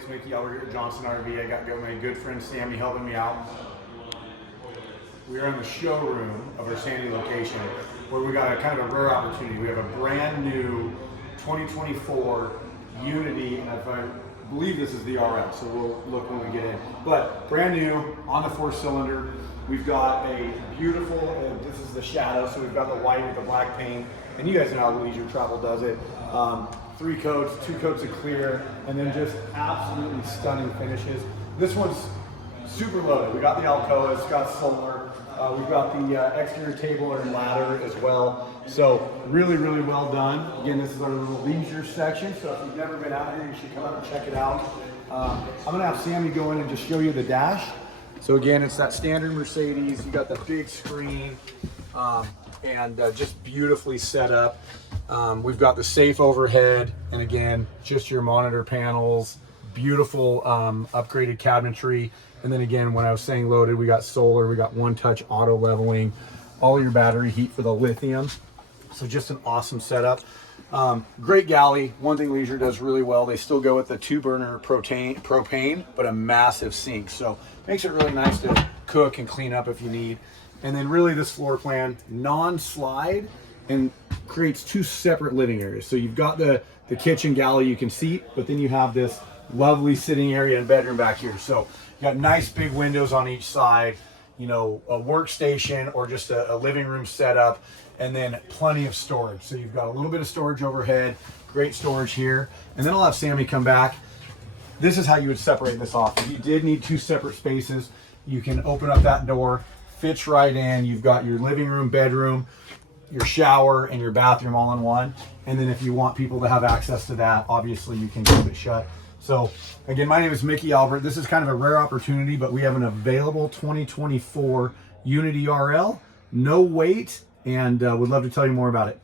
It's Mickey Albert here at Johnson RV. I got my good friend Sammy helping me out. We are in the showroom of our Sandy location where we got a kind of a rare opportunity. We have a brand new 2024 Unity, and I believe this is the RL, so we'll look when we get in. But brand new on the 4-cylinder. We've got a beautiful, this is the shadow, so we've got the white with the black paint, and you guys know how leisure travel does it. 3 coats, 2 coats of clear, and then just absolutely stunning finishes. This one's super loaded. We got the Alcoa, it's got solar. We've got the exterior table and ladder as well. So really, really well done. Again, this is our little leisure section. So if you've never been out here, you should come out and check it out. I'm gonna have Sammy go in and just show you the dash. So again, it's that standard Mercedes. You got the big screen and just beautifully set up. We've got the safe overhead, and again, just your monitor panels, beautiful upgraded cabinetry. And then again, when I was saying loaded, we got solar, we got one-touch auto leveling, all your battery heat for the lithium. So just an awesome setup. Great galley. One thing Leisure does really well, they still go with the 2-burner propane, but a massive sink. So makes it really nice to cook and clean up if you need. And then really this floor plan, non-slide, and creates 2 separate living areas. So you've got the kitchen galley you can seat, but then you have this lovely sitting area and bedroom back here. So you got nice big windows on each side, you know, a workstation or just a living room setup, and then plenty of storage. So you've got a little bit of storage overhead, great storage here. And then I'll have Sammy come back. This is how you would separate this off. If you did need 2 separate spaces, you can open up that door, fits right in. You've got your living room, bedroom, your shower, and your bathroom all in one. And then if you want people to have access to that, obviously you can keep it shut. So again, my name is Mickey Albert. This is kind of a rare opportunity, but we have an available 2024 Unity RL, no wait, and would love to tell you more about it.